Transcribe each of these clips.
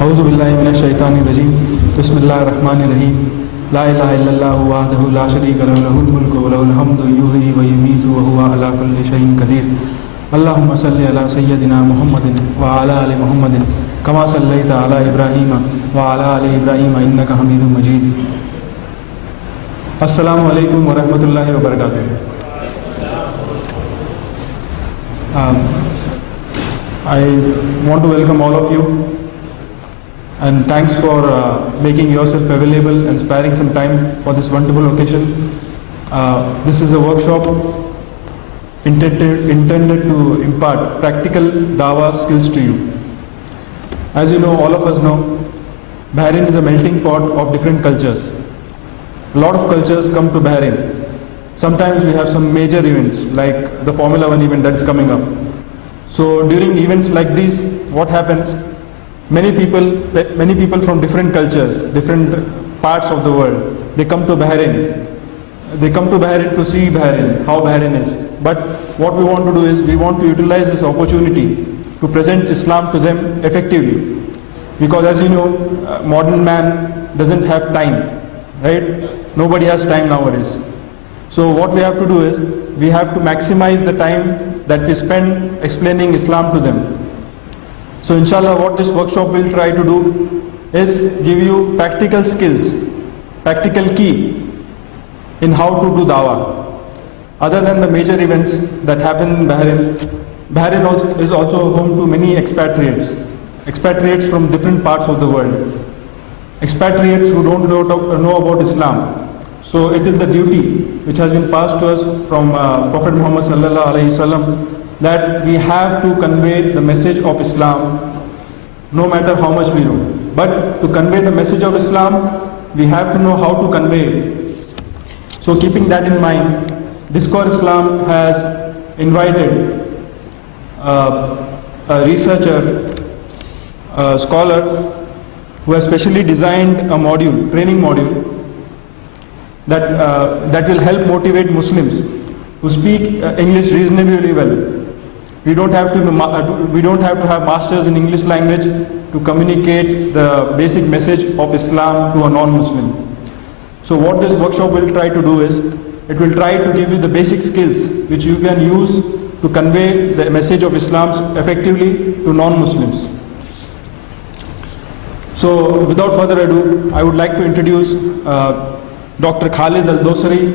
औज़ु बिल्लाहि मिनश शैतानिर रजीम बिस्मिल्लाहिर रहमानिर रहीम ला इलाहा इल्लल्लाहु वहदहु ला शरीका लहु लहुल मुल्कु व लहुल हम्दु युहयी व युमीतु व हुवा अला कुल्लि शैइन क़दीर अल्लाहुम्मा सल्लि अला सय्यदिना मुहम्मदिन व अला आलि मुहम्मदिन कमा सल्लैता अला इब्राहीम व अला आलि इब्राहीम इन्नका हमीदुम मजीद। अस्सलामु अलैकुम व रहमतुल्लाहि व बरकातुहू। I want to welcome all of you and thanks for making yourself available and sparing some time for this wonderful occasion. This is a workshop intended to impart practical dawah skills to you. As you know, all of us know, Bahrain is a melting pot of different cultures. A lot of cultures come to Bahrain. Sometimes we have some major events like the Formula 1 event that is coming up. So during events like these, what happens? Many people from different cultures, different parts of the world, they come to Bahrain. They come to Bahrain to see Bahrain, how Bahrain is. But what we want to do is, we want to utilize this opportunity to present Islam to them effectively. Because as you know, modern man doesn't have time, right? Nobody has time nowadays. So what we have to do is, we have to maximize the time that we spend explaining Islam to them. So inshallah, what this workshop will try to do is give you practical skills, practical key in how to do dawah. Other than the major events that happen in Bahrain, Bahrain is also home to many expatriates from different parts of the world. Expatriates who don't know about Islam. So it is the duty which has been passed to us from Prophet Muhammad sallallahu alaihi wasallam that we have to convey the message of Islam no matter how much we know. But to convey the message of Islam, we have to know how to convey it. So keeping that in mind, Discover Islam has invited a researcher, a scholar who has specially designed a module, training module, that will help motivate Muslims who speak English reasonably well. We don't have to have masters in English language to communicate the basic message of Islam to a non-Muslim. So what this workshop will try to do is, it will try to give you the basic skills which you can use to convey the message of Islam effectively to non-Muslims. So without further ado, I would like to introduce Dr. Khalid Al-Dosari.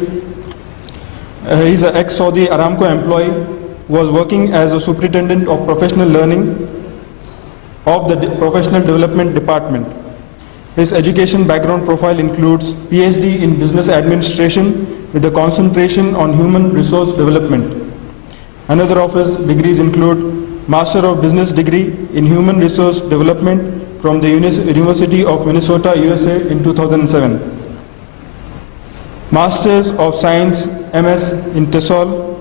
He's an ex-Saudi Aramco employee who was working as a superintendent of professional learning of the Professional Development Department. His education background profile includes PhD in Business Administration with a concentration on Human Resource Development. Another of his degrees include Master of Business degree in Human Resource Development from the University of Minnesota, USA in 2007. Masters of Science, MS in TESOL,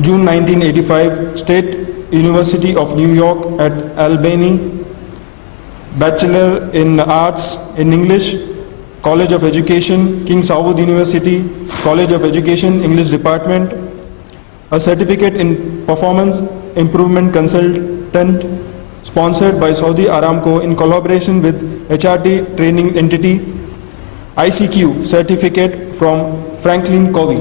June 1985, State University of New York at Albany. Bachelor in Arts in English, College of Education, King Saud University, College of Education, English Department. A certificate in Performance Improvement Consultant, sponsored by Saudi Aramco in collaboration with HRT training entity. EIECC certificate from Franklin Covey.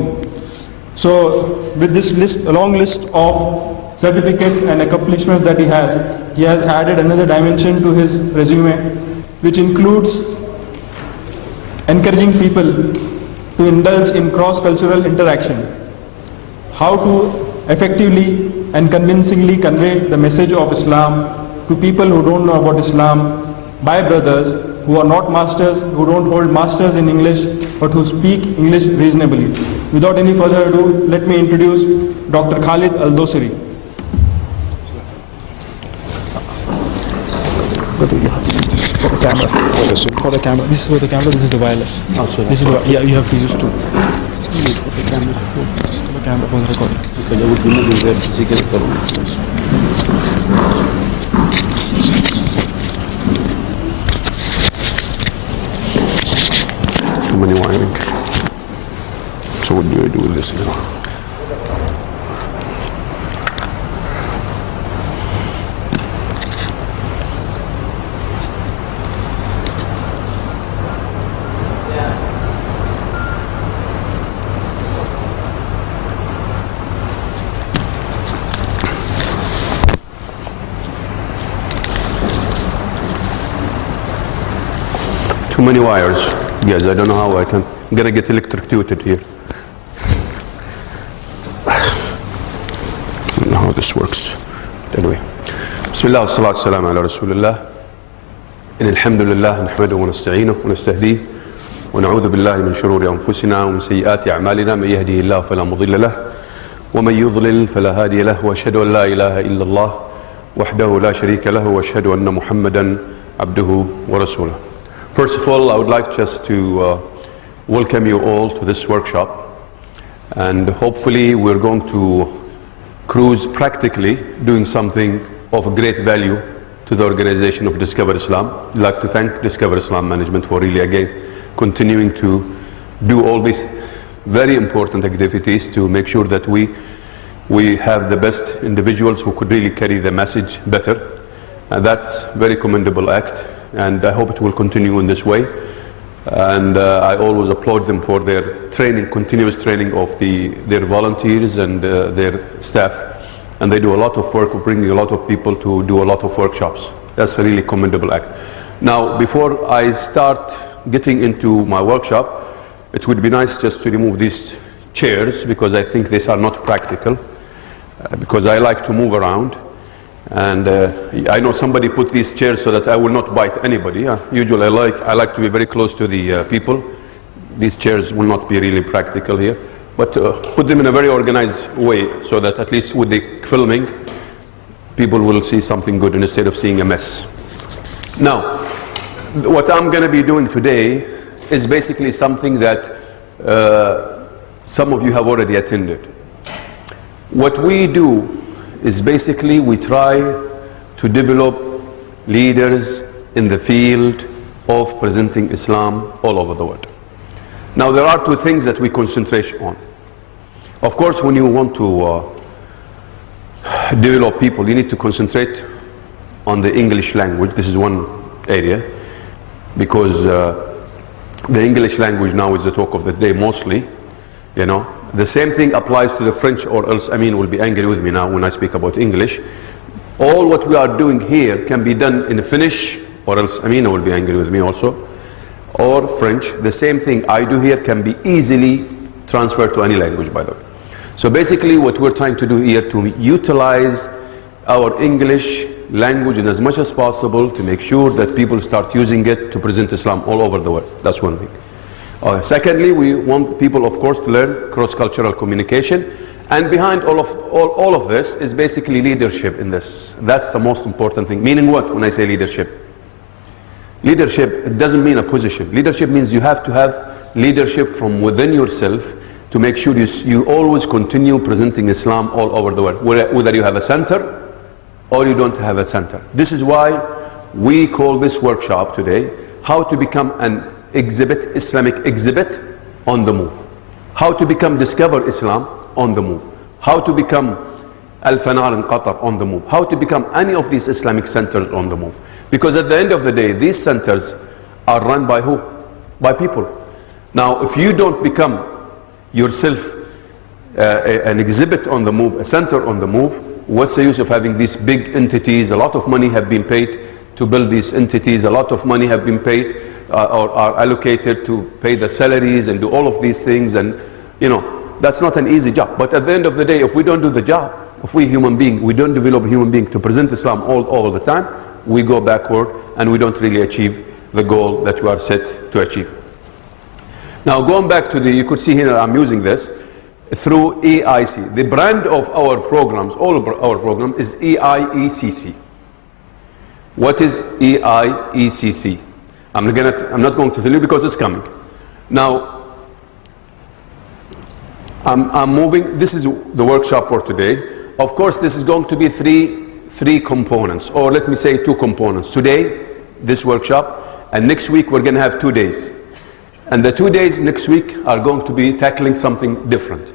So with this list, a long list of certificates and accomplishments that he has added another dimension to his resume, which includes encouraging people to indulge in cross-cultural interaction, how to effectively and convincingly convey the message of Islam to people who don't know about Islam, by brothers who are not masters, who don't hold masters in English, but who speak English reasonably. Without any further ado, let me introduce Dr. Khalid Al-Dosari. For the camera. For the camera. This is for the camera, this is the wireless. This is yeah, you have to use two. For the camera. For the camera, for the recording. Too many wiring. So what do I do with this now? Too many wires, guys. I don't know how I'm gonna get electrocuted here. I don't know how this works. Anyway. بسم الله والصلاة والسلام على رسول الله. إن الحمد لله نحمده ونستعينه ونستهديه ونعوذ بالله من شرور أنفسنا ومن سيئات أعمالنا من يهده الله فلا مضل له ومن يضلل فلا هادي له وأشهد أن لا إله إلا الله وحده لا شريك له وأشهد أن محمدا عبده ورسوله. First of all, I would like just to welcome you all to this workshop, and hopefully we're going to cruise practically doing something of great value to the organization of Discover Islam. I'd like to thank Discover Islam management for really again continuing to do all these very important activities to make sure that we have the best individuals who could really carry the message better. And that's a very commendable act, and I hope it will continue in this way. And I always applaud them for their training, continuous training of their volunteers and their staff. And they do a lot of work of bringing a lot of people to do a lot of workshops. That's a really commendable act. Now, before I start getting into my workshop, it would be nice just to remove these chairs, because I think these are not practical, because I like to move around. And I know somebody put these chairs so that I will not bite anybody. Usually I like to be very close to the people. These chairs will not be really practical here. But put them in a very organized way so that at least with the filming, people will see something good instead of seeing a mess. Now, what I'm going to be doing today is basically something that some of you have already attended. What we do is basically we try to develop leaders in the field of presenting Islam all over the world. Now, there are two things that we concentrate on. Of course, when you want to develop people, you need to concentrate on the English language. This is one area, because the English language now is the talk of the day mostly, you know. The same thing applies to the French, or else Amin will be angry with me now when I speak about English. All what we are doing here can be done in Finnish, or else Amina will be angry with me also, or French. The same thing I do here can be easily transferred to any language, by the way. So basically what we're trying to do here to utilize our English language in as much as possible to make sure that people start using it to present Islam all over the world. That's one thing. Secondly, we want people, of course, to learn cross-cultural communication. And behind all of this is basically leadership in this. That's the most important thing. Meaning what when I say leadership? Leadership, it doesn't mean a position. Leadership means you have to have leadership from within yourself to make sure you always continue presenting Islam all over the world, whether you have a center or you don't have a center. This is why we call this workshop today, how to become an Islamic exhibit on the move. How to become Discover Islam on the move. How to become Al-Fanar in Qatar on the move. How to become any of these Islamic centers on the move. Because at the end of the day, these centers are run by who? By people. Now, if you don't become yourself an exhibit on the move, a center on the move, what's the use of having these big entities? A lot of money have been paid to build these entities. A lot of money have been paid or are allocated to pay the salaries and do all of these things, and you know, that's not an easy job. But at the end of the day, if we don't do the job, if we human being, we don't develop a human being to present Islam all the time, we go backward and we don't really achieve the goal that we are set to achieve. Now, going back to you could see here I'm using this through EIECC. The brand of our programs, all of our program is EIECC. What is EIECC? I'm not going to tell you because it's coming. Now, I'm moving. This is the workshop for today. Of course, this is going to be three components, or let me say 2 components. Today, this workshop, and next week we're going to have 2 days. And the 2 days next week are going to be tackling something different.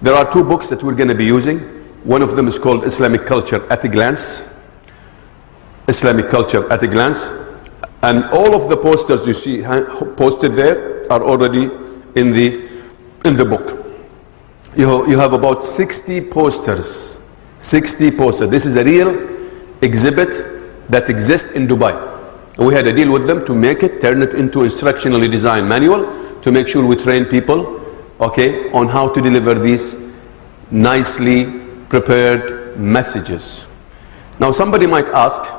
There are 2 books that we're going to be using. One of them is called Islamic Culture at a Glance. Islamic Culture at a Glance. And all of the posters you see posted there are already in the book. You have about 60 posters. 60 posters. This is a real exhibit that exists in Dubai. We had a deal with them to make it, turn it into instructionally designed manual to make sure we train people, okay, on how to deliver these nicely prepared messages. Now somebody might ask,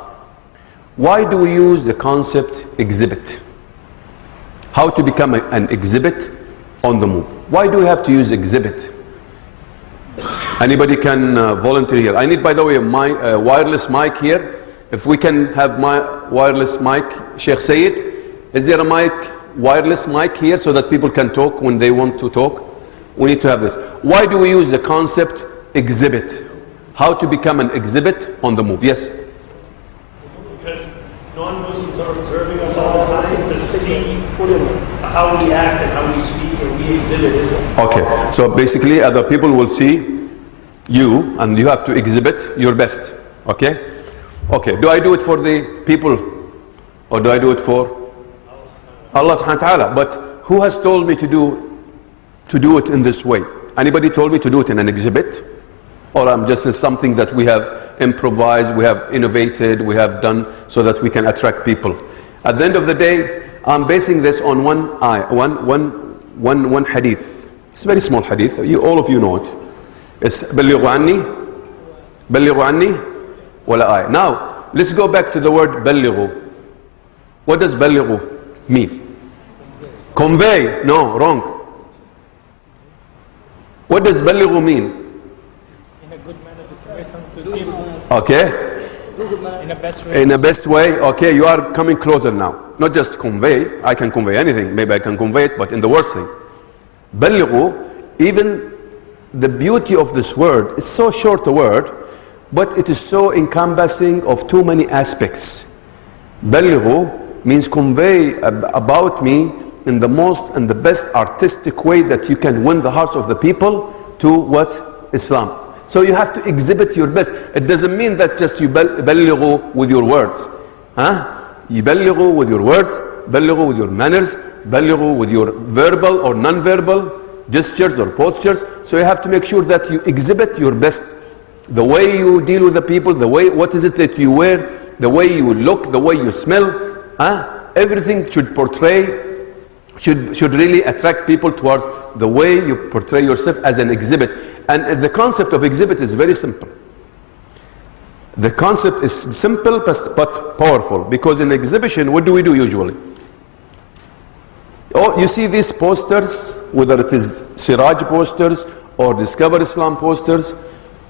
why do we use the concept exhibit? How to become an exhibit on the move? Why do we have to use exhibit? Anybody can volunteer here. I need, by the way, a wireless mic here. If we can have my wireless mic, Sheikh Sayyid, is there a wireless mic here so that people can talk when they want to talk? We need to have this. Why do we use the concept exhibit? How to become an exhibit on the move? Yes? Because non-Muslims are observing us all the time to see how we act and how we speak, and we exhibit Islam. Okay, so basically other people will see you and you have to exhibit your best. Okay? Okay, do I do it for the people or do I do it for Allah subhanahu wa ta'ala? But who has told me to do it in this way? Anybody told me to do it in an exhibit? Or I'm just something that we have improvised, we have innovated, we have done so that we can attract people. At the end of the day, I'm basing this on one hadith. It's a very small hadith. All of you know it. It's بلغوا عني ولا آية. Now, let's go back to the word بلغوا. What does بلغوا mean? Convey. No, wrong. What does بلغوا mean? In a good manner, to convey something, to give something. Okay. In a best way. In the best way. Okay, you are coming closer now. Not just convey. I can convey anything. Maybe I can convey it, but in the worst thing. بلغوا, even the beauty of this word is so short a word, but it is so encompassing of too many aspects. بلغوا means convey about me in the most and the best artistic way that you can win the hearts of the people to what? Islam. So you have to exhibit your best. It doesn't mean that just you بلغوا with your words. يبلغوا with your words, بلغوا with your manners, بلغوا with your verbal or non-verbal gestures or postures. So you have to make sure that you exhibit your best. The way you deal with the people, the way, what is it that you wear, the way you look, the way you smell, everything should portray, should really attract people towards the way you portray yourself as an exhibit. And the concept of exhibit is very simple. The concept is simple but powerful, because in exhibition, what do we do usually? Oh, you see these posters, whether it is Siraj posters or Discover Islam posters,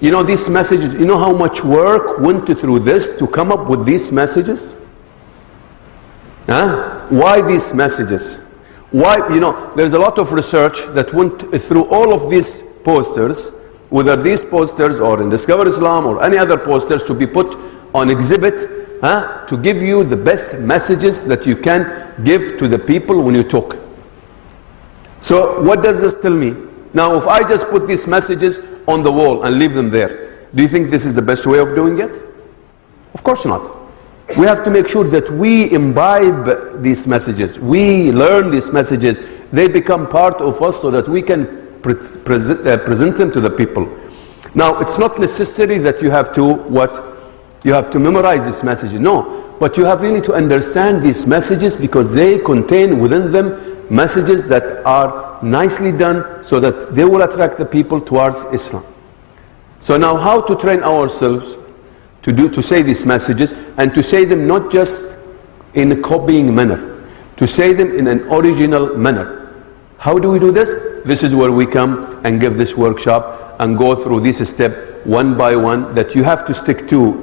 you know these messages, you know how much work went through this to come up with these messages? Why these messages? Why, you know, there's a lot of research that went through all of these posters, whether these posters or in Discover Islam or any other posters, to be put on exhibit, to give you the best messages that you can give to the people when you talk. So what does this tell me? Now if I just put these messages on the wall and leave them there, do you think this is the best way of doing it? Of course not. We have to make sure that we imbibe these messages, we learn these messages, they become part of us so that we can present them to the people. Now it's not necessary that you have to you have to memorize these messages, no, but you have really to understand these messages, because they contain within them messages that are nicely done so that they will attract the people towards Islam. So now how to train ourselves to say these messages, and to say them not just in a copying manner, to say them in an original manner. How do we do this? This is where we come and give this workshop and go through this step one by one that you have to stick to,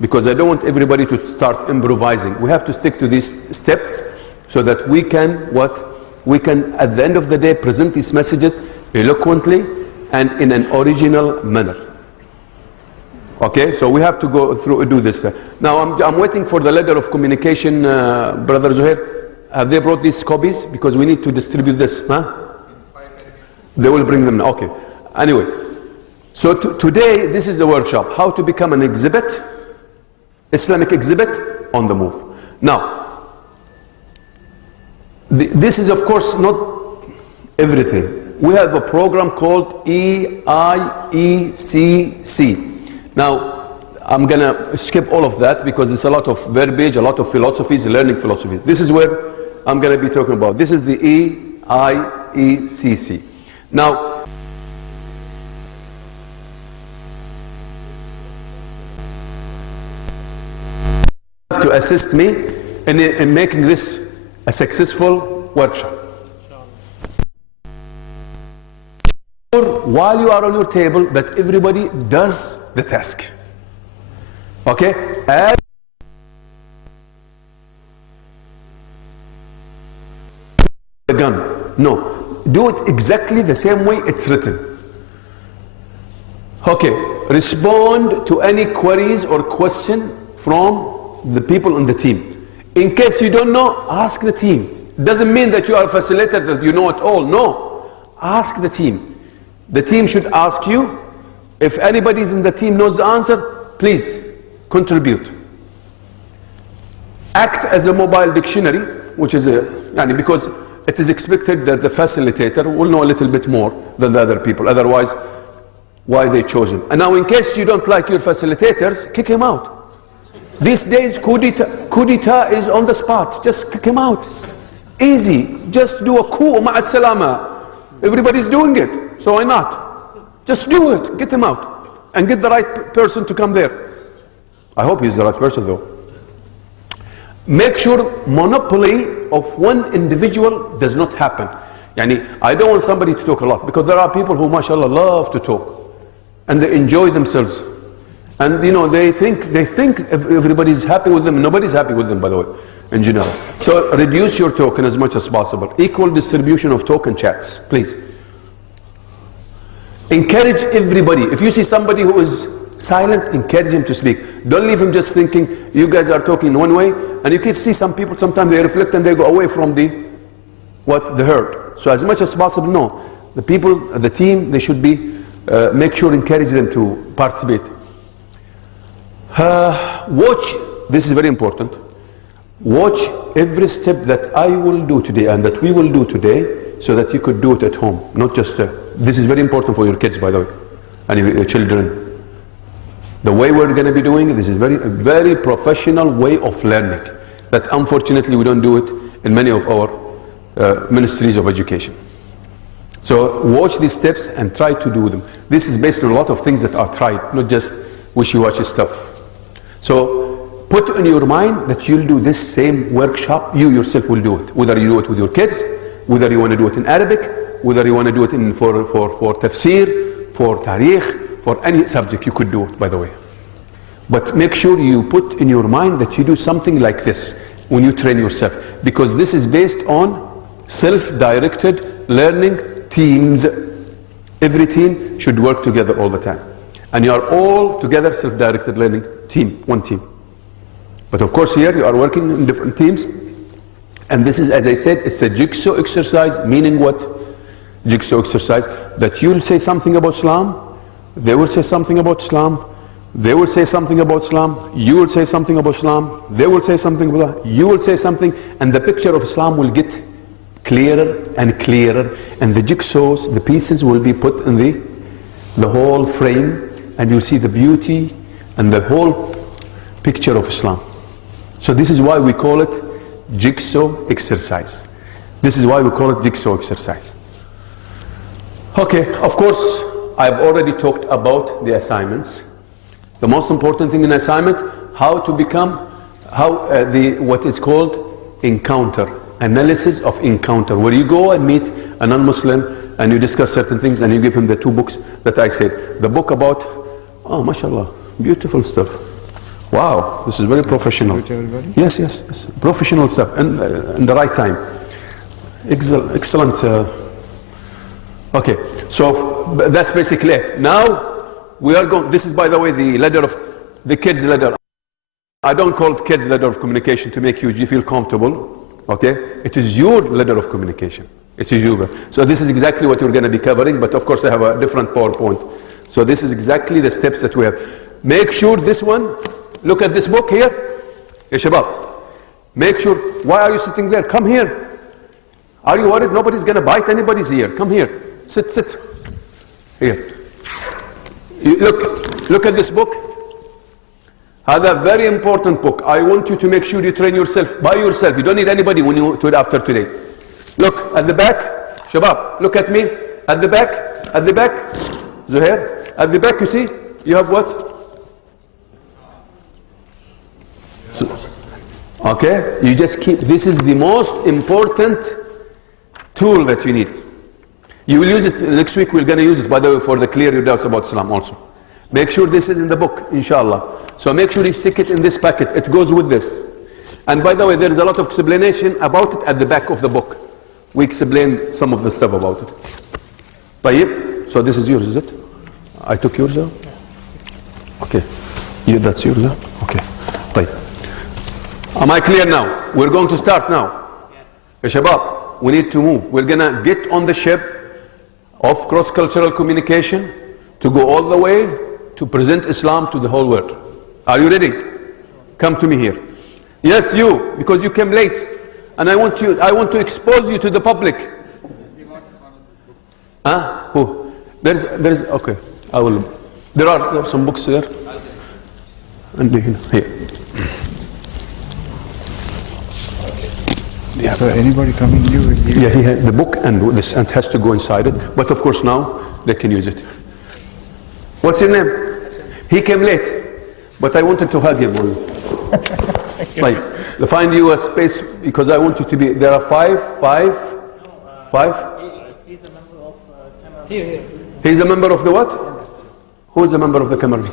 because I don't want everybody to start improvising. We have to stick to these steps so that we can at the end of the day present these messages eloquently and in an original manner. Okay, so we have to go through, do this. Now I'm waiting for the letter of communication, Brother Zuhair. Have they brought these copies? Because we need to distribute this. They will bring them now. Okay. Anyway, so today this is the workshop, how to become an exhibit, Islamic exhibit on the move. Now, this is of course not everything. We have a program called EIECC. Now, I'm gonna skip all of that because it's a lot of verbiage, a lot of philosophies, learning philosophy. This is where I'm gonna be talking about. This is the EIECC. Now, to assist me in making this a successful workshop. While you are on your table, that everybody does the task. Okay? Add the gun. No. Do it exactly the same way it's written. Okay. Respond to any queries or question from the people on the team. In case you don't know, ask the team. Doesn't mean that you are a facilitator, that you know it all. No. Ask the team. The team should ask you. If anybody in the team knows the answer, please contribute. Act as a mobile dictionary, which is because it is expected that the facilitator will know a little bit more than the other people. Otherwise, why they chose him? And now, in case you don't like your facilitators, kick him out. These days, coup d'etat is on the spot. Just kick him out. It's easy. Just do a coup, ma'a salama. Everybody's doing it, so why not? Just do it. Get him out. And get the right person to come there. I hope he's the right person, though. Make sure monopoly of one individual does not happen. I don't want somebody to talk a lot, because there are people who, mashallah, love to talk. And they enjoy themselves. And they think everybody's happy with them. Nobody's happy with them, by the way, in general. So reduce your talking as much as possible. Equal distribution of talk and chats, please. Encourage everybody. If you see somebody who is silent, encourage him to speak. Don't leave him just thinking you guys are talking one way. And you can see some people, sometimes they reflect and they go away from the herd. So as much as possible, no. The people, the team, they should be, make sure, encourage them to participate. Watch, this is very important. Watch every step that I will do today and that we will do today, so that you could do it at home. Not just, this is very important for your kids, by the way, and your children. The way we're going to be doing it, this is a very professional way of learning, that unfortunately we don't do it in many of our ministries of education. So watch these steps and try to do them. This is based on a lot of things that are tried, not just wishy-washy stuff. So put in your mind that you'll do this same workshop, you yourself will do it. Whether you do it with your kids, whether you want to do it in Arabic, whether you want to do it for tafsir, for tarikh, for any subject, you could do it, by the way. But make sure you put in your mind that you do something like this when you train yourself, because this is based on self-directed learning teams. Every team should work together all the time. And you are all together self-directed learning team, one team. But of course here you are working in different teams. And this is, as I said, it's a jigsaw exercise, meaning what? Jigsaw exercise, that you'll say something about Islam, they will say something about Islam, they will say something about Islam, you will say something about Islam, they will say something about that, you will say something, and the picture of Islam will get clearer and clearer, and the jigsaws, the pieces will be put in the whole frame, and you'll see the beauty and the whole picture of Islam. So this is why we call it jigsaw exercise. This is why we call it jigsaw exercise. Okay, of course, I've already talked about the assignments. The most important thing in assignment, how to become, what is called encounter, analysis of encounter, where you go and meet a non-Muslim and you discuss certain things and you give him the 2 books that I said. The book about, oh, mashallah, beautiful stuff. Wow, this is very professional. Yes, professional stuff, and in the right time. Excellent. Okay, so that's basically it. Now we are going. This is, by the way, the letter of the kids' letter. I don't call it kids' letter of communication to make you feel comfortable. Okay, it is your letter of communication. It is your. So this is exactly what we're going to be covering. But of course, I have a different PowerPoint. So this is exactly the steps that we have. Make sure this one. Look at this book here. Ya Shabab. Make sure. Why are you sitting there? Come here. Are you worried nobody's going to bite anybody's ear? Come here. Sit. Here. Look at this book. هذا very important book. I want you to make sure you train yourself by yourself. You don't need anybody when you do it after today. Look at the back. Shabab, look at me. At the back. At the back. Zuhair. At the back, you see? You have what? Okay. You just keep. This is the most important tool that you need. You will use it next week. We're going to use it, by the way, for the clear your doubts about Islam also. Make sure this is in the book, inshallah. So make sure you stick it in this packet. It goes with this. And by the way, there is a lot of explanation about it at the back of the book. We explained some of the stuff about it. طيب. So this is yours, is it? I took yours out? Okay. That's yours, huh? Okay. طيب. Am I clear now? We're going to start now. Yes. Shabab, we need to move. We're going to get on the ship of cross-cultural communication to go all the way to present Islam to the whole world. Are you ready? Come to me here. Yes, you, because you came late. And I want to expose you to the public. Huh? Who? There's, okay. There are some books there. And here. Yeah. So anybody coming new with you? Yeah, the book and this and has to go inside it. But of course now they can use it. What's your name? He came late, but I wanted to hug him. Like, to find you a space because I want you to be. There are five. He's a member of Here. He's a member of the what? Who is a member of the Cameroon?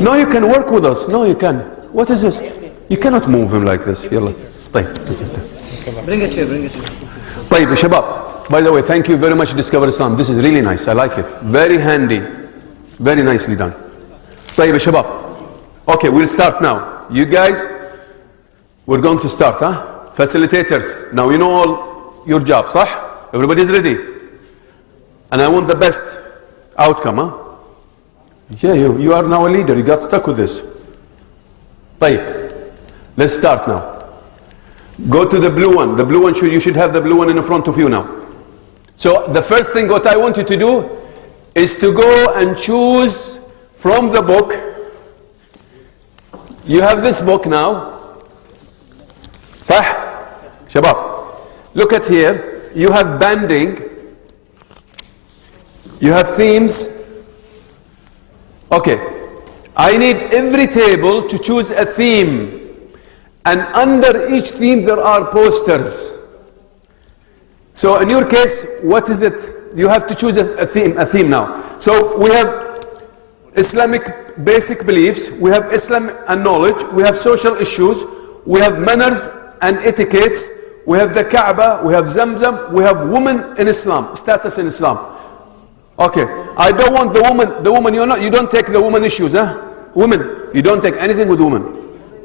No, you can work with us. No, you can. What is this? You cannot move him like this. Yalla. Bring a chair. طيب يا شباب. By the way, thank you very much, Discover Islam. This is really nice. I like it. Very handy. Very nicely done. طيب يا شباب. Okay, we'll start now. You guys, we're going to start, huh? Facilitators. Now you know all your job, صح? Everybody's ready. And I want the best outcome, huh? Yeah, you are now a leader. You got stuck with this. طيب. Let's start now. Go to the blue one. The blue one, you should have the blue one in front of you now. So the first thing what I want you to do is to go and choose from the book. You have this book now. صح? شباب. Look at here. You have banding. You have themes. Okay. I need every table to choose a theme. And under each theme there are posters. So in your case, what is it? You have to choose a theme now. So we have Islamic basic beliefs, we have Islam and knowledge, we have social issues, we have manners and etiquettes, we have the Kaaba, we have Zamzam, we have women in Islam, status in Islam. Okay, I don't want the woman, you don't take the woman issues, huh? Women, you don't take anything with women.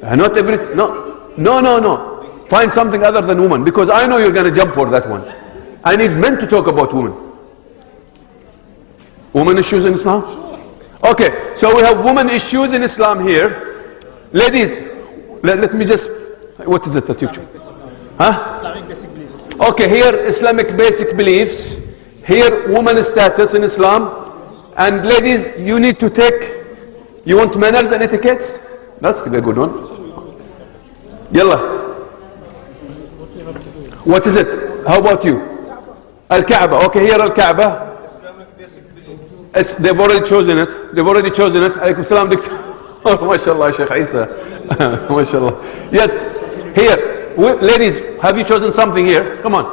Not every, no. Find something other than women, because I know you're going to jump for that one. I need men to talk about women. Women issues in Islam? Okay, so we have women issues in Islam here. Ladies, let me just, what is it that you've chosen? Huh? Islamic basic beliefs. Okay, here Islamic basic beliefs. Here woman status in Islam. And ladies, you need to take, you want manners and etiquettes? That's a good one. Yalla. What is it? How about you? Al-Kaaba. Okay, here Al-Kaaba. They've already chosen it. Alaykum salam. Oh, mashallah, Sheikh Isa. Mashallah. Yes, here. Ladies, have you chosen something here? Come on.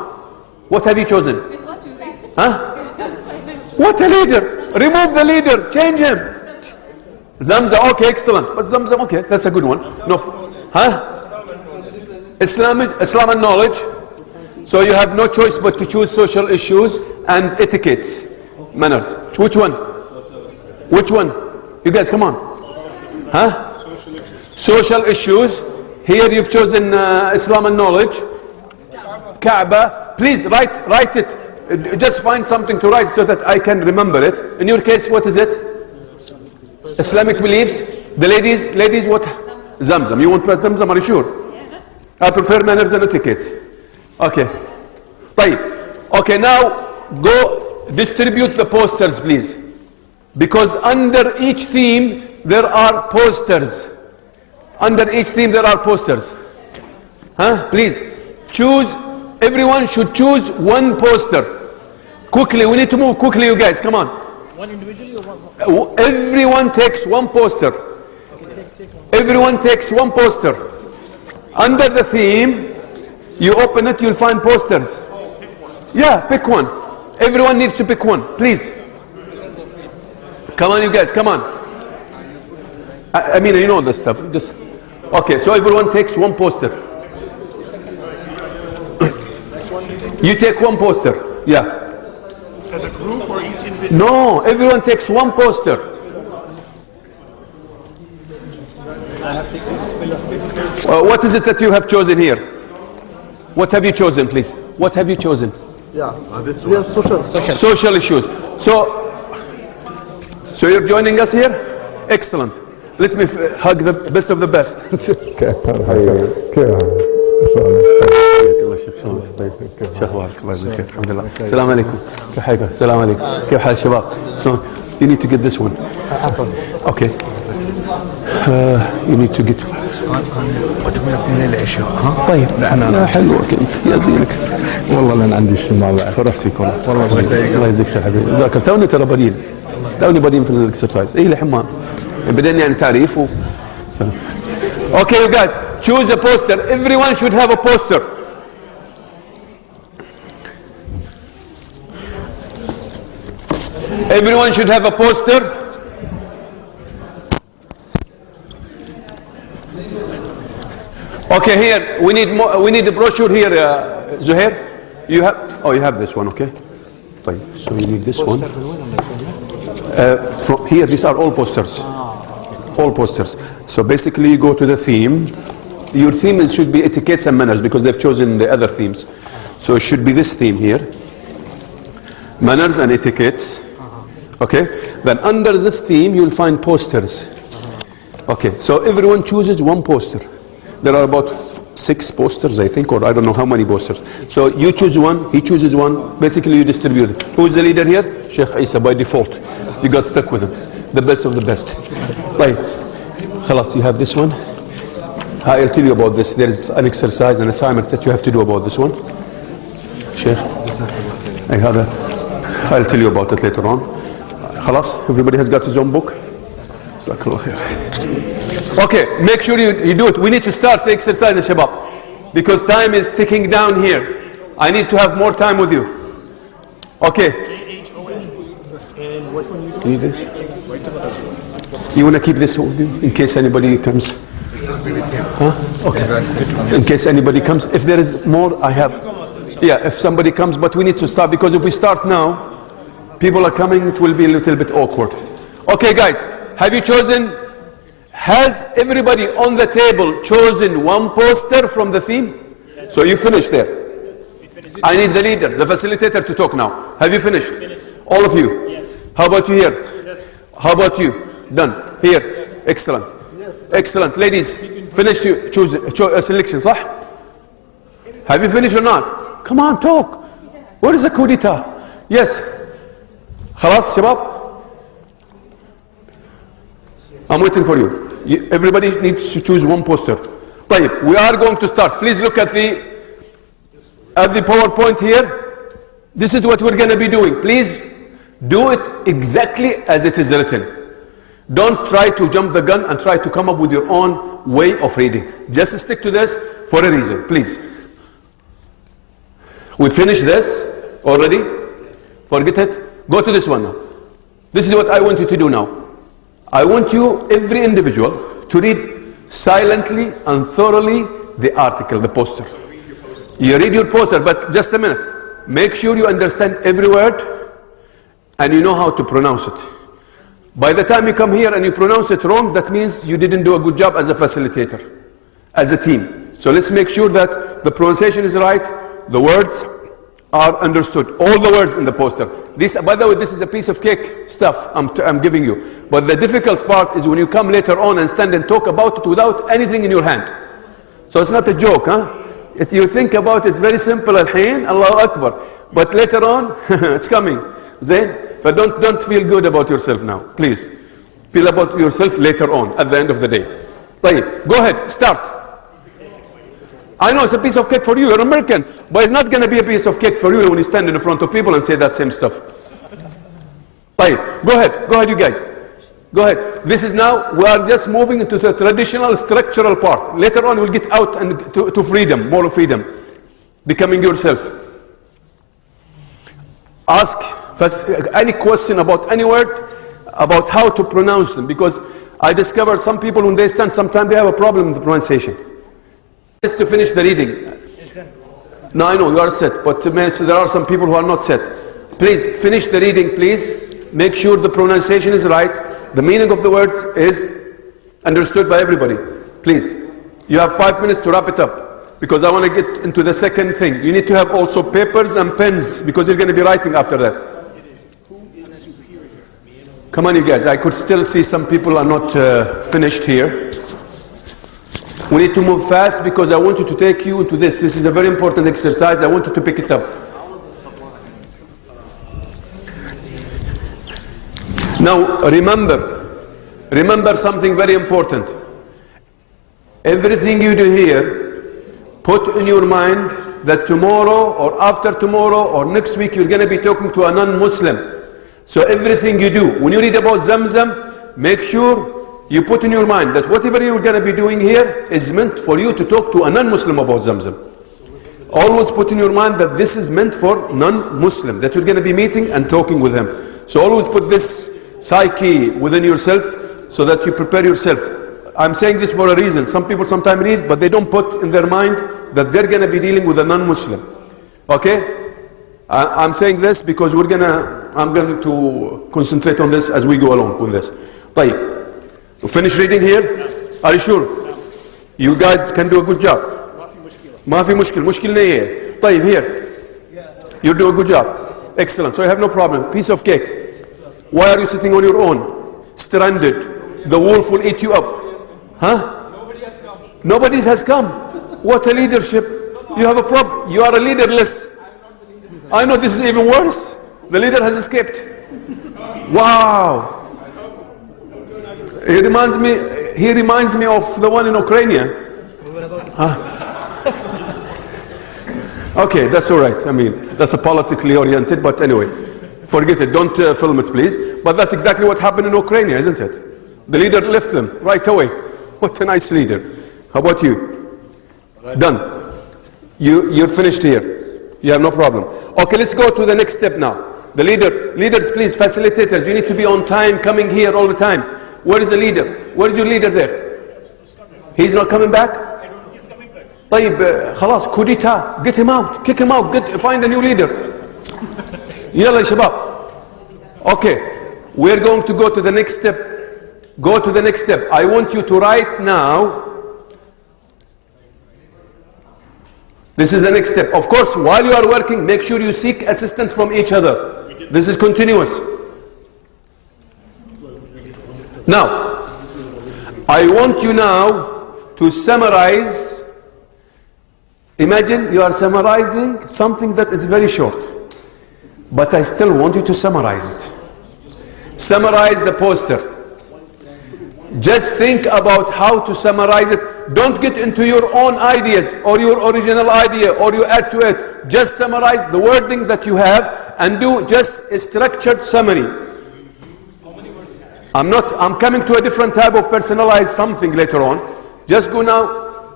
What have you chosen? Huh? What a leader. Remove the leader. Change him. Zamzam, okay, excellent. But Zamzam, okay, that's a good one. No. Huh? Islam and knowledge. So you have no choice but to choose social issues and etiquettes, manners. Which one? Which one? You guys, come on. Huh? Social issues. Here you've chosen Islam and knowledge. Kaaba. Please write it. Just find something to write so that I can remember it. In your case, what is it? Islamic beliefs. The ladies, what? Zamzam. You want Zamzam? Are you sure? I prefer manners and etiquettes. Okay. Right. Okay, now go distribute the posters, please. Because under each theme, there are posters. Under each theme there are posters. Huh? Please, choose, everyone should choose one poster. Quickly, we need to move quickly, you guys, come on. One individually or one? Everyone takes one poster. Everyone takes one poster. Under the theme, you open it, you'll find posters. Yeah, pick one. Everyone needs to pick one, please. Come on, you guys, come on. I mean, you know this stuff. Just okay, so everyone takes one poster. You take one poster, yeah. As a group or each individual? No, everyone takes one poster. What is it that you have chosen here? What have you chosen, please? What have you chosen? Yeah, we have Social issues. So you're joining us here? Excellent. Let me hug the best of the best. شو اخبارك؟ الله يجزيك خير، الحمد لله. السلام عليكم. كيف حالك؟ السلام عليكم. كيف حال الشباب؟ شلون؟ You need to get this one. Okay. You need to get. من العشاء ها؟ طيب. لا حلوك انت يا زينك. والله لان عندي اجتماع بعد. فرحت فيك والله. الله يجزيك خير حبيبي. ذاكر توني ترى بدين. توني بدين في الاكسرسايز. اي لحمان. بدين يعني تعريف و. Okay, you guys, choose a poster. Everyone should have a poster. Everyone should have a poster. Okay, here we need more. We need a brochure here, Zuhair. You have? Oh, you have this one. Okay. طيب. So you need this one. From here, these are all posters. All posters. So basically, you go to the theme. Your theme should be etiquettes and manners because they've chosen the other themes. So it should be this theme here. Manners and etiquettes. Okay. Then under this theme, you'll find posters. Okay. So everyone chooses one poster. There are about 6 posters, I think, or I don't know how many posters. So you choose one, he chooses one. Basically, you distribute it. Who's the leader here? Sheikh Isa by default. You got stuck with him. The best of the best. Right. Khalas, you have this one. I'll tell you about this. There is an exercise, an assignment that you have to do about this one. Sheikh, I'll tell you about it later on. Khalas, everybody has got his own book. Okay, make sure you do it. We need to start the exercise, Shabab, because time is ticking down here. I need to have more time with you. Okay. Need this? You want to keep this with you in case anybody comes? Huh? Okay. In case anybody comes. If there is more, I have. Yeah, if somebody comes, but we need to start because if we start now, people are coming, it will be a little bit awkward. Okay, guys, have you chosen? Has everybody on the table chosen one poster from the theme? So you finished there. I need the leader, the facilitator to talk now. Have you finished? All of you? Yes. How about you here? Yes. How about you? Done. Here? Yes. Excellent. Yes. Excellent. Ladies, finished you choose a selection, صح? Have you finished or not? Come on, talk. Where is the coup d'etat? Yes. خلاص شباب? I'm waiting for you. Everybody needs to choose one poster. طيب, we are going to start. Please look at the PowerPoint here. This is what we're going to be doing. Please do it exactly as it is written. Don't try to jump the gun and try to come up with your own way of reading. Just stick to this for a reason, please. We finished this already? Forget it. Go to this one now. This is what I want you to do now. I want you, every individual, to read silently and thoroughly the article, the poster. You read your poster, but just a minute. Make sure you understand every word and you know how to pronounce it. By the time you come here and you pronounce it wrong, that means you didn't do a good job as a facilitator, as a team. So let's make sure that the pronunciation is right, the words are understood, all the words in the poster. This, by the way, this is a piece of cake stuff I'm giving you. But the difficult part is when you come later on and stand and talk about it without anything in your hand. So it's not a joke, huh? You think about it very simple, al-hain, Allahu Akbar. But later on, it's coming. Zain? But don't feel good about yourself now, please. Feel about yourself later on, at the end of the day. طيب, go ahead, start. I know it's a piece of cake for you, you're American, but it's not going to be a piece of cake for you when you stand in front of people and say that same stuff. طيب, go ahead you guys. Go ahead. This is now, we are just moving into the traditional structural part. Later on we'll get out and to freedom, more freedom. Becoming yourself. Ask any question about any word, about how to pronounce them, because I discovered some people when they stand, sometimes they have a problem with the pronunciation. Just to finish the reading. No, I know you are set, but there are some people who are not set. Please finish the reading, please. Make sure the pronunciation is right. The meaning of the words is understood by everybody. Please. You have 5 minutes to wrap it up, because I want to get into the second thing. You need to have also papers and pens, because you're going to be writing after that. Come on, you guys. I could still see some people are not finished here. We need to move fast, because I want you to take you into this. This is a very important exercise. I want you to pick it up. Now, remember something very important. Everything you do here, put in your mind that tomorrow or after tomorrow or next week you're going to be talking to a non-Muslim. So everything you do, when you read about Zamzam, make sure you put in your mind that whatever you're going to be doing here is meant for you to talk to a non-Muslim about Zamzam. Always put in your mind that this is meant for non-Muslim, that you're going to be meeting and talking with him. So always put this psyche within yourself so that you prepare yourself. I'm saying this for a reason. Some people sometimes read, but they don't put in their mind that they're going to be dealing with a non-Muslim. Okay? I'm saying this because I'm going to concentrate on this as we go along with this. طيب. Finish reading here? Are you sure? You guys can do a good job. ما في مشكلة نية. طيب, here. You do a good job. Excellent. So you have no problem. Piece of cake. Why are you sitting on your own? Stranded. The wolf will eat you up. Huh? Nobody has come. What a leadership. You have a problem. You are a leaderless. I know this is even worse. The leader has escaped. Wow. He reminds me of the one in Ukraine. Huh? Okay, that's all right. I mean, that's a politically oriented, but anyway, forget it. Don't film it, please. But that's exactly what happened in Ukraine, isn't it? The leader left them right away. What a nice leader. How about you? Done. You're finished here. You have no problem. Okay, let's go to the next step now. The leaders, please, facilitators, you need to be on time, coming here all the time. Where is the leader? Where is your leader there? He's not coming back? طيب خلاص كوديتا, get him out, kick him out, find a new leader. يلا يا شباب. Okay, we're going to go to the next step. Go to the next step. I want you to write now. This is the next step. Of course, while you are working, make sure you seek assistance from each other. This is continuous. Now, I want you now to summarize. Imagine you are summarizing something that is very short, but I still want you to summarize it. Summarize the poster. Just think about how to summarize it. Don't get into your own ideas or your original idea or you add to it. Just summarize the wording that you have and do just a structured summary. I'm coming to a different type of personalized something later on. Just go now.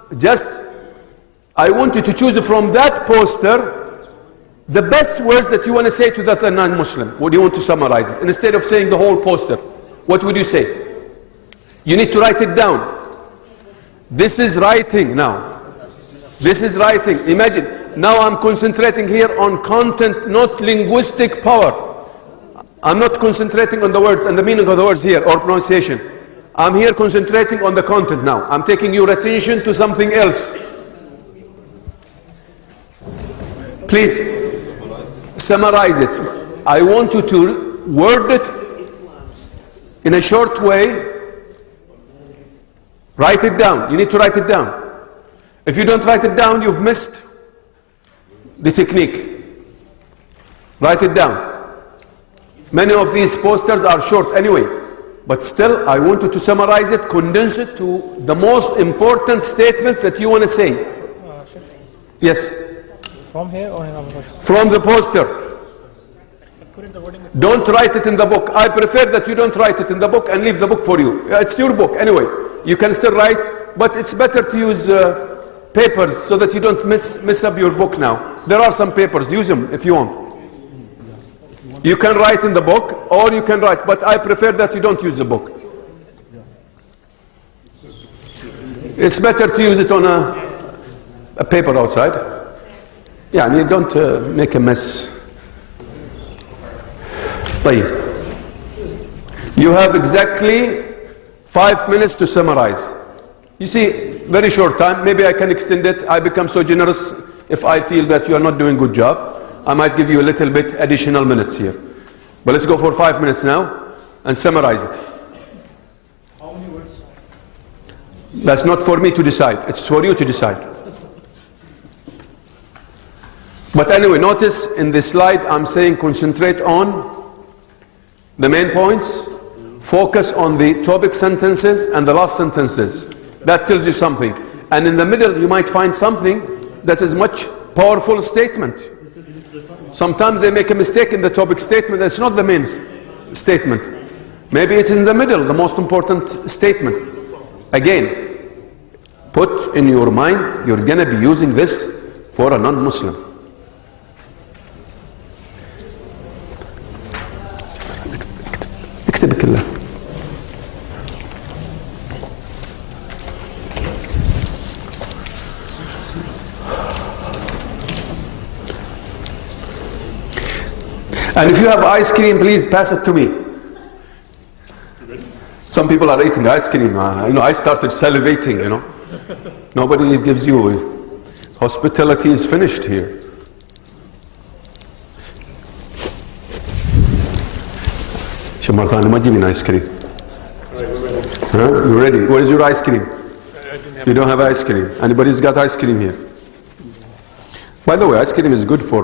I want you to choose from that poster the best words that you want to say to that non-Muslim. What do you want to summarize it? Instead of saying the whole poster, what would you say? You need to write it down. This is writing now. This is writing. Imagine, now I'm concentrating here on content, not linguistic power. I'm not concentrating on the words and the meaning of the words here or pronunciation. I'm here concentrating on the content now. I'm taking your attention to something else. Please, summarize it. I want you to word it in a short way. Write it down. You need to write it down. If you don't write it down, you've missed the technique. Write it down. Many of these posters are short anyway. But still, I want you to summarize it, condense it to the most important statement that you want to say. Yes? From here or in our voice? From the poster. Couldn't the wording Don't write it in the book. I prefer that you don't write it in the book and leave the book for you. It's your book anyway. You can still write, but it's better to use papers so that you don't mess up your book now. There are some papers. Use them if you want. You can write in the book or you can write, but I prefer that you don't use the book. It's better to use it on a paper outside. Yeah, and you don't make a mess. طيب. You have exactly 5 minutes to summarize. You see, very short time. Maybe I can extend it. I become so generous if I feel that you are not doing a good job. I might give you a little bit additional minutes here. But let's go for 5 minutes now and summarize it. How many words? That's not for me to decide. It's for you to decide. But anyway, notice in this slide I'm saying concentrate on the main points, focus on the topic sentences and the last sentences. That tells you something. And in the middle you might find something that is much powerful statement. Sometimes they make a mistake in the topic statement. It's not the main statement. Maybe it's in the middle, the most important statement. Again, put in your mind, you're going to be using this for a non-Muslim. اكتب كله. And if you have ice cream, please pass it to me. Some people are eating ice cream. I started salivating, Nobody gives you. Hospitality is finished here. Shamarthani, ma jibin ice cream. You're ready. Where is your ice cream? You don't have ice cream. Anybody's got ice cream here? By the way, ice cream is good for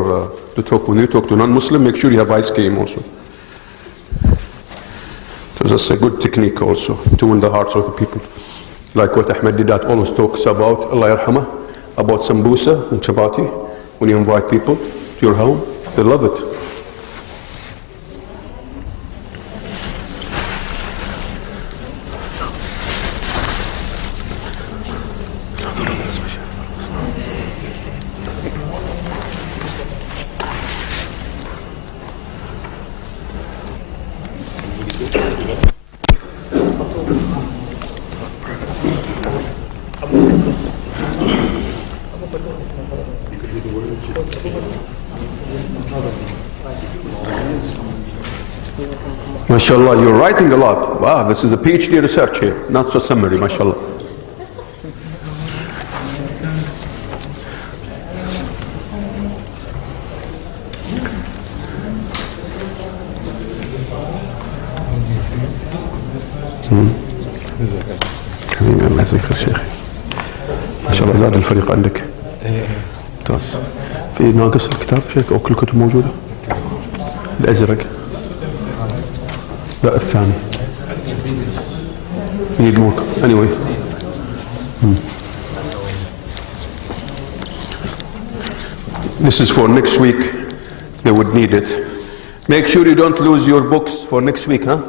to talk. When you talk to non-Muslim, make sure you have ice cream also. So that's a good technique also to win the hearts of the people. Like what Ahmed Didat always talks about, Allah yarhamah, about sambusa and chapati. When you invite people to your home, they love it. MashaAllah, you're writing a lot. Wow, this is a PhD research here, not so summary, MashaAllah. حبيبي الله يجزيك خير شيخي. ما شاء الله زاد الفريق عندك. ممتاز. في ناقص الكتاب شيء او كل الكتب موجوده؟ الازرق. لا الثاني. need more. Anyway. This is for next week. They would need it. Make sure you don't lose your books for next week, huh?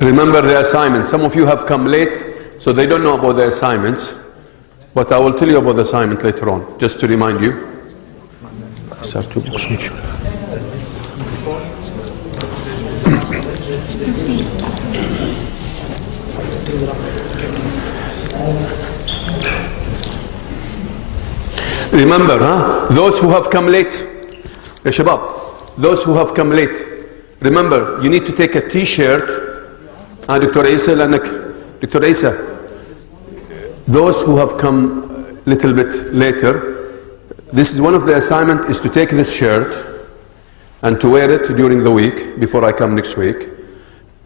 Remember the assignments. Some of you have come late, so they don't know about the assignments. But I will tell you about the assignment later on, just to remind you. Sir, 2 books, make sure. Remember, those who have come late, ya shabab, those who have come late, remember, you need to take a t-shirt. Dr. Isa, Dr. Isa, those who have come a little bit later, this is one of the assignment is to take this shirt and to wear it during the week before I come next week,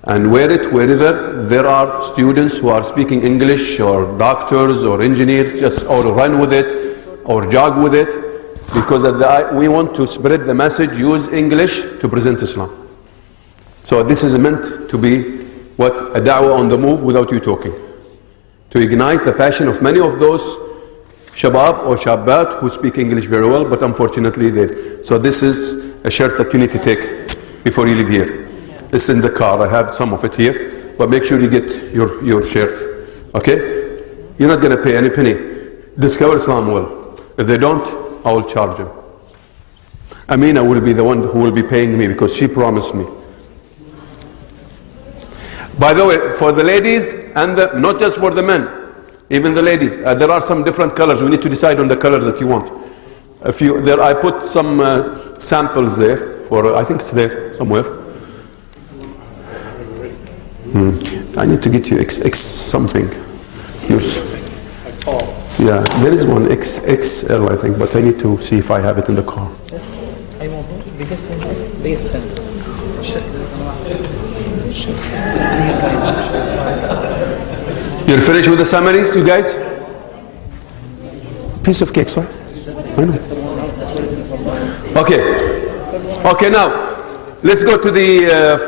and wear it wherever there are students who are speaking English or doctors or engineers, just or run with it or jog with it. Because we want to spread the message, use English to present Islam. So this is meant to be what? A da'wah on the move without you talking. To ignite the passion of many of those shabab or shabat who speak English very well, but unfortunately they. So this is a shirt that you need to take before you leave here. It's in the car, I have some of it here, but make sure you get your shirt, okay? You're not going to pay any penny. Discover Islam well. If they don't, I will charge them. Amina will be the one who will be paying me because she promised me. By the way, for the ladies and not just for the men, even the ladies, there are some different colors. We need to decide on the color that you want. I put some samples there for. I think it's there somewhere. I need to get you X something. Yours. Yeah, there is one XXL I think, but I need to see if I have it in the car. You're finished with the summaries, you guys? Piece of cake, sir. I know. Okay, now let's go to the.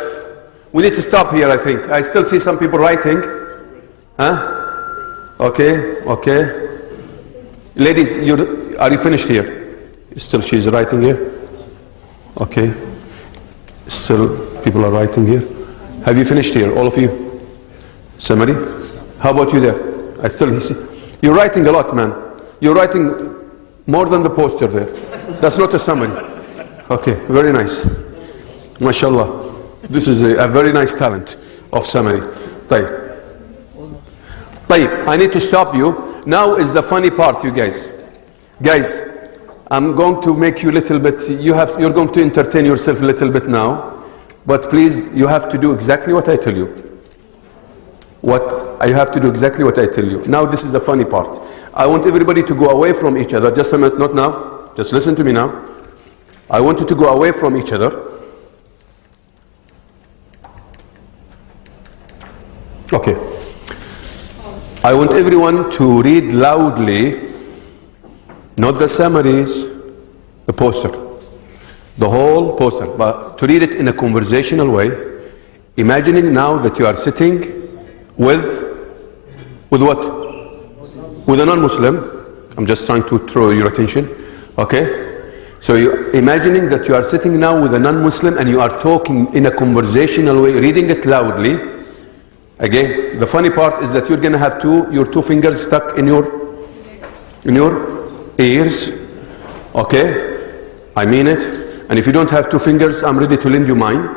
We need to stop here, I think. I still see some people writing. Huh? Okay. Ladies, are you finished here? Still she's writing here? Okay. Still people are writing here. Have you finished here, all of you? Summary? How about you there? I still see. You're writing a lot, man. You're writing more than the poster there. That's not a summary. Okay, very nice. MashaAllah. This is a very nice talent of summary. طيب, I need to stop you. Now is the funny part, you guys. Guys, I'm going to make you a little bit, you're going to entertain yourself a little bit now. But please, you have to do exactly what I tell you. You have to do exactly what I tell you. Now this is the funny part. I want everybody to go away from each other. Just a minute, not now. Just listen to me now. I want you to go away from each other. Okay. I want everyone to read loudly, not the summaries, the poster. The whole poster, but to read it in a conversational way, imagining now that you are sitting with what? With a non-Muslim. I'm just trying to throw your attention, okay? So you're imagining that you are sitting now with a non-Muslim and you are talking in a conversational way, reading it loudly. Again, the funny part is that you're going to have your two fingers stuck in your ears, okay? I mean it. And if you don't have two fingers, I'm ready to lend you mine.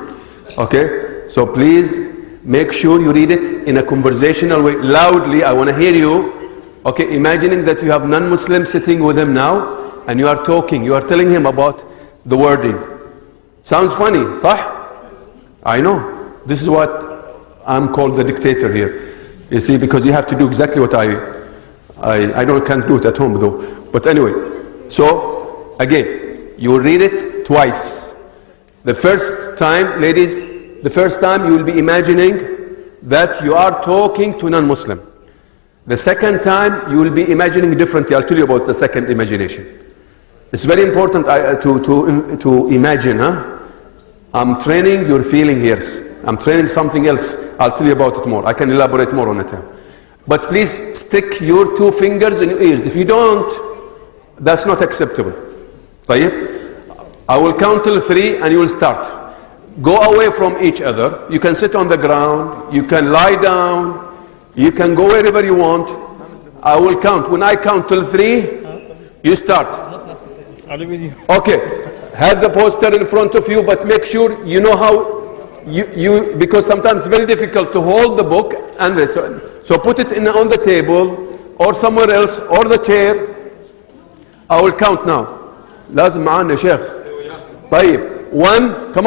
Okay? So please make sure you read it in a conversational way, loudly. I want to hear you. Okay? Imagining that you have non-Muslim sitting with him now, and you are talking. You are telling him about the wording. Sounds funny, صح? I know. This is what I'm called the dictator here. You see, because you have to do exactly what I can't do it at home though. But anyway, so again, you will read it twice. The first time, ladies, the first time you will be imagining that you are talking to non-Muslim. The second time you will be imagining differently. I'll tell you about the second imagination. It's very important to imagine. I'm training your feeling here. I'm training something else. I'll tell you about it more. I can elaborate more on it. But please stick your two fingers in your ears. If you don't, that's not acceptable. طيب? I will count till 3 and you will start. Go away from each other. You can sit on the ground. You can lie down. You can go wherever you want. I will count. When I count till 3, you start. Okay. Have the poster in front of you, but make sure you know how because sometimes it's very difficult to hold the book and this. So put it on the table or somewhere else or the chair. I will count now. لازم معانا يا شيخ. طيب 1 come on.